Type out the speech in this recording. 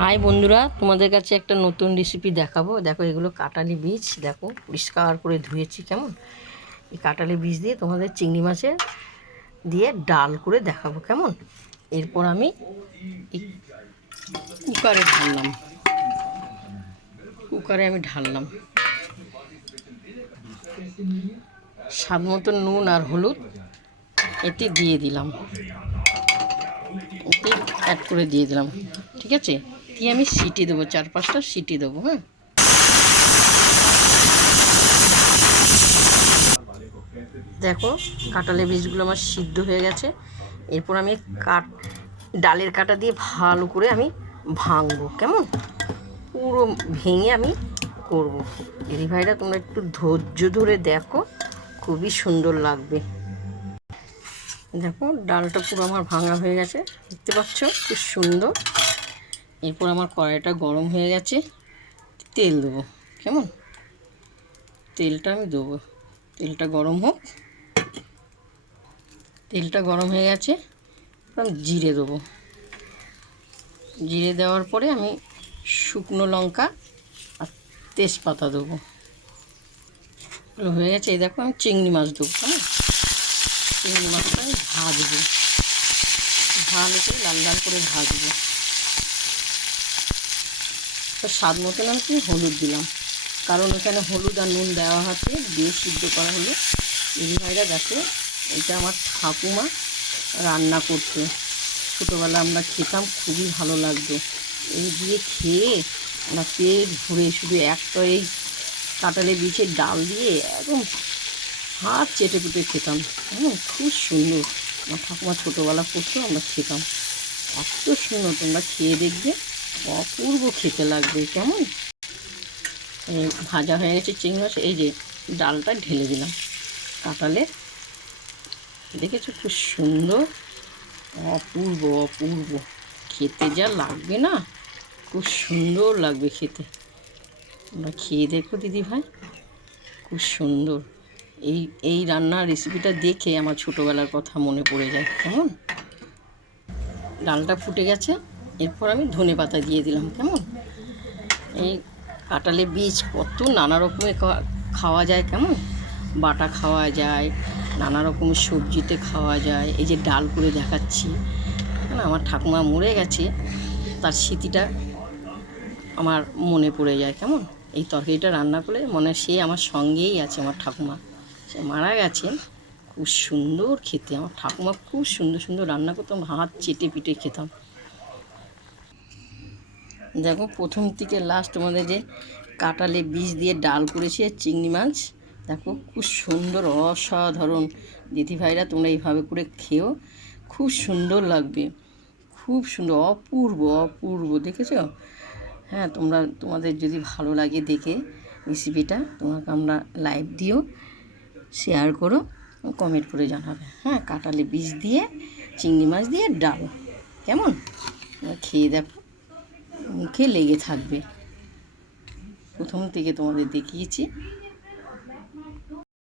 High বন্ধুরা, তোমাদের কাছে একটা নতুন রেসিপি দেখাবো। দেখো, এগুলো কাঁঠালি বীজ, দেখো পরিষ্কার করে ধুয়েছি। কেমন এই কাঁঠালি বীজ দিয়ে তোমাদের চিংড়ি মাছের দিয়ে ডাল করে দেখাবো। কেমন এরপর আমি কুকারে ঢাললাম স্বাদ মতো নুন আর হলুদ এতে দিয়ে দিলাম, এতে অ্যাড করে দিয়ে দিলাম। ঠিক আছে, দিয়ে আমি সিটি দেবো, 4-5টা সিটি দেবো। হ্যাঁ, দেখো কাঁঠালের বীজগুলো আমার সিদ্ধ হয়ে গেছে। এরপর আমি ডালের কাঁটা দিয়ে ভালো করে আমি ভাঙবো। কেমন পুরো ভেঙে আমি করব। দিদি ভাইরা তোমরা একটু ধৈর্য ধরে দেখো, খুবই সুন্দর লাগবে। দেখো ডালটা পুরো আমার ভাঙা হয়ে গেছে, দেখতে পাচ্ছ খুব সুন্দর। এরপর আমার কড়াইটা গরম হয়ে গেছে, তেল দেবো। কেমন তেলটা আমি দেবো, তেলটা গরম হোক। তেলটা গরম হয়ে গেছে, আমি জিরে দেবো। জিরে দেওয়ার পরে আমি শুকনো লঙ্কা আর তেজপাতা দেবো। হয়ে গেছে। এই দেখো আমি চিংড়ি মাছ দেবো। কেমন চিংড়ি মাছটা আমি ভাজবো, ভালো করে লাল লাল করে ভাজবো। তো স্বাদ মতন আমি হলুদ দিলাম, কারণ এখানে হলুদ আর নুন দেওয়া হাতে দিয়ে সিদ্ধ করা হলো। দিদি ভাইরা দেখো, এটা আমার ঠাকুমা রান্না করতো, ছোটোবেলা আমরা খেতাম, খুবই ভালো লাগতো। এই দিয়ে খেয়ে আমরা পেট ভরে শুধু একটা এই কাঁঠালের বীজের ডাল দিয়ে একদম হাত চেটে পুটে খেতাম। খুব সুন্দর আমার ঠাকুমা ছোটোবেলা করতো, আমরা খেতাম। এত সুন্দর, তোমরা খেয়ে দেখবে, অপূর্ব খেতে লাগবে। কেমন ভাজা হয়ে গেছে চিংড়ি মাছ, এই যে ডালটা ঢেলে দিলাম কাঁঠালে। দেখেছো খুব সুন্দর, অপূর্ব অপূর্ব খেতে যা লাগবে না, খুব সুন্দর লাগবে খেতে। তোমরা খেয়ে দেখো দিদি ভাই, খুব সুন্দর। এই রান্নার রেসিপিটা দেখে আমার ছোটোবেলার কথা মনে পড়ে যায়। কেমন ডালটা ফুটে গেছে, এরপর আমি ধনেপাতা দিয়ে দিলাম। কেমন এই কাঁঠালের বীজ কত নানা রকমের খাওয়া যায়। কেমন বাটা খাওয়া যায়, নানা রকমের সবজিতে খাওয়া যায়। এই যে ডাল করে দেখাচ্ছি, আমার ঠাকুমা মরে গেছে, তার স্মৃতিটা আমার মনে পড়ে যায়। কেমন এই তরকারিটা রান্না করলে মনে হয় সে আমার সঙ্গেই আছে। আমার ঠাকুমা, সে মারা গেছেন, খুব সুন্দর খেতে। আমার ঠাকুমা খুব সুন্দর সুন্দর রান্না করতাম, হাত চেটে পিটে খেতাম। দেখো প্রথম থেকে লাস্ট তোমাদের যে কাঁঠালে বীজ দিয়ে ডাল করেছি চিংড়ি মাছ, দেখো খুব সুন্দর, অসাধারণ। দিদিভাইরা তোমরা এইভাবে করে খেও, খুব সুন্দর লাগবে, খুব সুন্দর, অপূর্ব অপূর্ব। দেখেছ? হ্যাঁ, তোমাদের যদি ভালো লাগে দেখে রেসিপিটা, তোমাকে আমরা লাইভ দিও, শেয়ার করো, কমেন্ট করে জানাবে। হ্যাঁ, কাঁঠালে বীজ দিয়ে চিংড়ি মাছ দিয়ে ডাল, কেমন খেয়ে দেখো, মুখে লেগে থাকবে। প্রথম থেকে তোমাদের দেখিয়েছি।